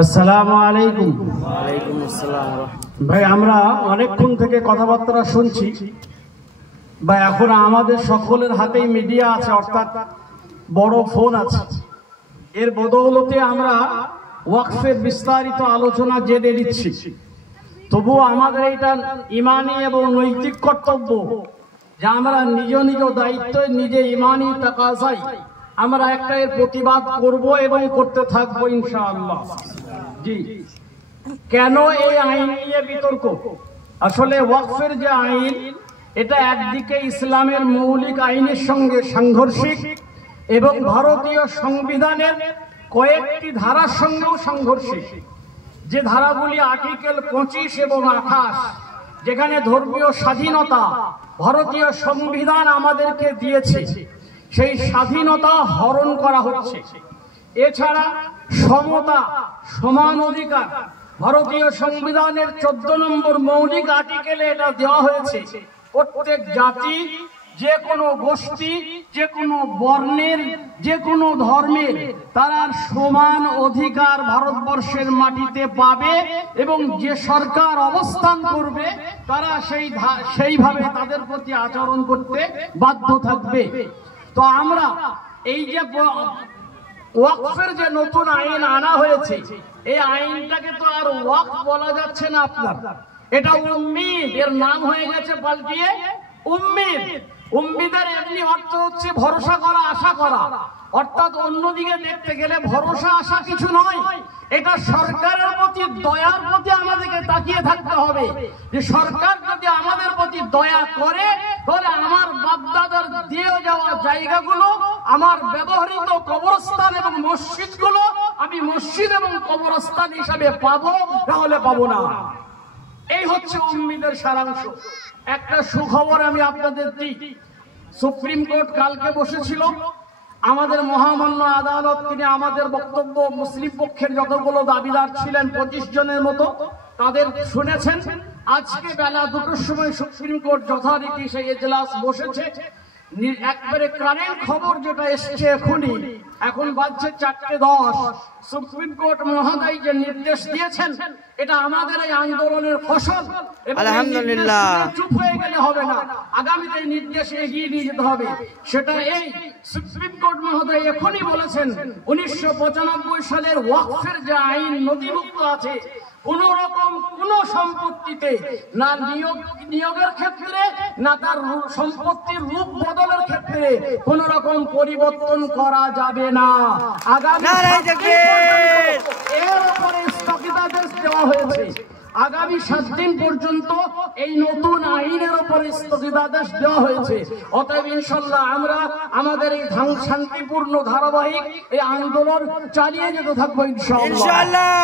আসসালামু আলাইকুম। ওয়ালাইকুম আসসালাম। ভাই আমরা অনেকক্ষণ থেকে কথাবার্তা শুনছি ভাই, এখন আমাদের সকলের হাতেই মিডিয়া আছে, অর্থাৎ বড় ফোন আছে। এর বদৌলতে আমরা ওয়াকফের বিস্তারিত আলোচনা জেনে নিচ্ছি। তবুও আমাদের এটা ইমানি এবং নৈতিক কর্তব্য যে আমরা নিজ নিজ দায়িত্ব, নিজে ইমানি তাকাজাই আমরা একটা এর প্রতিবাদ করব এবং করতে থাকবো ইনশাআল্লাহ। জি, কেন এই আইন নিয়ে বিতর্ক? আসলে ওয়াকফের যে আইন, এটা একদিকে ইসলামের মৌলিক আইনের সঙ্গে সাংঘর্ষিক এবং ভারতীয় সংবিধানের কয়েকটি ধারার সঙ্গেও সাংঘর্ষিক। যে ধারাগুলি আর্টিকেল 25 এবং 28, যেখানে ধর্মীয় স্বাধীনতা ভারতীয় সংবিধান আমাদেরকে দিয়েছে, সেই স্বাধীনতা হরণ করা হচ্ছে। এছাড়া সমতা, সমান অধিকার ভারতীয় সংবিধানের 14 নম্বর মৌলিক আর্টিকেলে এটা দেওয়া হয়েছে। প্রত্যেক জাতি, যে কোনো গোষ্ঠী, যে কোনো বর্ণের, যে কোনো ধর্মের তারা সমান অধিকার ভারতবর্ষের মাটিতে পাবে এবং যে সরকার অবস্থান করবে তারা সেইভাবে তাদের প্রতি আচরণ করতে বাধ্য থাকবে। তো আমরা এই যে ওয়াকফের যে নতুন আইন আনা হয়েছে, এই আইনটাকে তো আর ওয়াকফ বলা যাচ্ছে না আপনার, এটা উম্মিদ, এর নাম হয়ে গেছে পাল্টিয়ে উম্মিদ। উম্মিদের এমনি অর্থ হচ্ছে ভরসা করা, আশা করা। অর্থাৎ অন্যদিকে দেখতে গেলে ভরসা আশা কিছু নয়, এটা সরকারের প্রতি দয়ার প্রতি আমাদেরকে তাকিয়ে থাকতে হবে যে সরকার যদি আমাদের প্রতি দয়া করে তাহলে আমার বাপদাদার দিয়ে যাওয়া জায়গাগুলো, আমার ব্যবহৃত কবরস্থান এবং মসজিদগুলো আমি মসজিদ এবং কবরস্থান হিসাবে পাবো, তাহলে পাবো না। এই হচ্ছে উম্মিদের সারাংশ। একটা সুখবর আমি আপনাদের দিই, সুপ্রিম কোর্ট কালকে বসেছিল। আমাদের মহামান্য আদালত, তিনি আমাদের বক্তব্য, মুসলিম পক্ষের যতগুলো দাবিদার ছিলেন 25 জনের মতো, তাদের শুনেছেন। আজকে বেলা 2টোর সময় সুপ্রিম কোর্ট যথারীতি সেই এজলাস বসেছে। একবারে কারেন্ট খবর যেটা এসছে এখনই, এখন বাজছে 4:10, সুপ্রিম কোর্ট মহোদয় যে নির্দেশ দিয়েছেন, এটা আমাদের এই আন্দোলনের ফসল। আলহামদুলিল্লাহ, চুপ হয়ে গেলে হবে না, আগামীতে নির্দেশ এগিয়ে নিয়ে যেতে হবে। সেটা এই সুপ্রিম কোর্ট মহোদয় এখনই বলেছেন 1995 সালের ওয়াকফের যে আইন নথিভুক্ত আছে, কোন রকম কোন সম্পত্তিতে না নিয়োগের ক্ষেত্রে, না তার সম্পত্তির রূপ বদলের ক্ষেত্রে কোন রকম পরিবর্তন করা যাবে না। আগামী এর উপরে স্থগিতাদেশ দেওয়া হয়েছে। আগামী 7 দিন পর্যন্ত এই নতুন আইনের উপরে স্থগিতাদেশ দেওয়া হয়েছে। অতএব ইনশাআল্লাহ আমরা আমাদের এই শান্তিপূর্ণ ধারাবাহিক এই আন্দোলন চালিয়ে যেতে থাকবো ইনশাআল্লাহ।